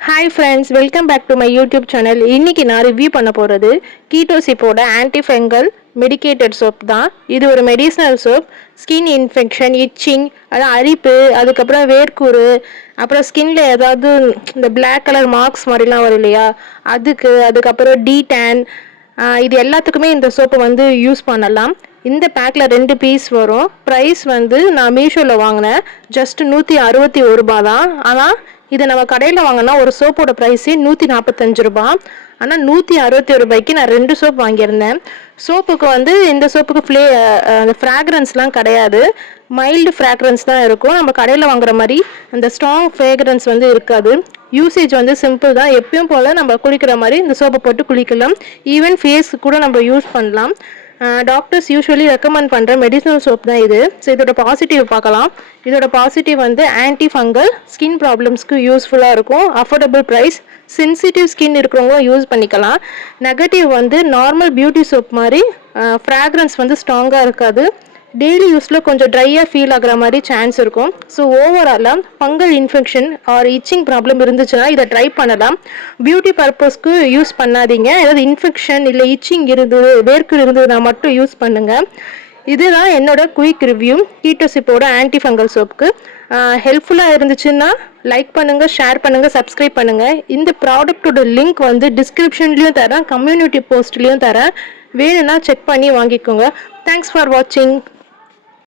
Hi friends, welcome back to my YouTube channel. இன்னைக்கு நான் review பண்ண போகிறது கீட்டோசிப்போட ஆன்டிஃபங்கல் மெடிக்கேட்டட் சோப் தான். இது ஒரு medicinal soap. Skin infection, itching, அதான் அரிப்பு, அதுக்கப்புறம் வேர்க்கூறு, அப்புறம் ஸ்கின்ல ஏதாவது இந்த பிளாக் கலர் மார்க்ஸ் மாதிரிலாம் வரும் இல்லையா, அதுக்கப்புறம் டீடேன், இது எல்லாத்துக்குமே இந்த சோப்பை வந்து யூஸ் பண்ணலாம். இந்த பேக்கில் 2 பீஸ் வரும். ப்ரைஸ் வந்து நான் மீஷோவில் வாங்கினேன், ஜஸ்ட் 161 ரூபா தான். ஆனால் இதை நம்ம கடையில் வாங்கினா ஒரு சோப்போட ப்ரைஸே 145 ரூபா. ஆனால் 161 ரூபாய்க்கு நான் 2 சோப் வாங்கியிருந்தேன். சோப்புக்கு வந்து இந்த சோப்புக்கு அந்த ஃப்ராக்ரன்ஸ்லாம் கிடையாது, மைல்டு ஃப்ராக்ரன்ஸ் தான் இருக்கும். நம்ம கடையில் வாங்குற மாதிரி அந்த ஸ்ட்ராங் ஃப்ராக்ரன்ஸ் வந்து இருக்காது. யூசேஜ் வந்து சிம்பிள் தான். எப்பயும் போல் நம்ம குளிக்கிற மாதிரி இந்த சோப்பை போட்டு குளிக்கலாம். ஈவன் ஃபேஸ்க்கு கூட நம்ம யூஸ் பண்ணலாம். டாக்டர்ஸ் யூஸ்வலி ரெக்கமெண்ட் பண்ணுற மெடிசனல் சோப் தான் இது. ஸோ இதோட பாசிட்டிவ் பார்க்கலாம். இதோட பாசிட்டிவ் வந்து ஆன்டி ஃபங்கல், ஸ்கின் ப்ராப்ளம்ஸ்க்கு யூஸ்ஃபுல்லாக இருக்கும், அஃபோர்டபுள் ப்ரைஸ், சென்சிட்டிவ் ஸ்கின் இருக்கிறவங்க யூஸ் பண்ணிக்கலாம். நெகட்டிவ் வந்து நார்மல் பியூட்டி சோப் மாதிரி ஃப்ராக்ரன்ஸ் வந்து ஸ்ட்ராங்காக இருக்காது. டெய்லி யூஸில் கொஞ்சம் ட்ரையாக ஃபீல் ஆகிற மாதிரி சான்ஸ் இருக்கும். ஸோ ஓவராலாக fungal infection or itching problem இருந்துச்சுன்னா இதை ட்ரை பண்ணலாம். பியூட்டி பர்பஸ்க்கு யூஸ் பண்ணாதீங்க. ஏதாவது இன்ஃபெக்ஷன் இல்லை இச்சிங் இருந்தது, வேர்க்கு இருந்ததுன்னா மட்டும் யூஸ் பண்ணுங்கள். இதுதான் என்னோட குயிக் ரிவ்யூ கீட்டோசிப்போட ஆன்டி ஃபங்கல் சோப்புக்கு. ஹெல்ப்ஃபுல்லாக இருந்துச்சுன்னா லைக் பண்ணுங்கள், ஷேர் பண்ணுங்கள், சப்ஸ்கிரைப் பண்ணுங்கள். இந்த ப்ராடக்டோட லிங்க் வந்து டிஸ்கிரிப்ஷன்லேயும் தரேன், கம்யூனிட்டி போஸ்ட்லேயும் தரேன். வேணும்னா செக் பண்ணி வாங்கிக்கோங்க. தேங்க்ஸ் ஃபார் வாட்சிங்.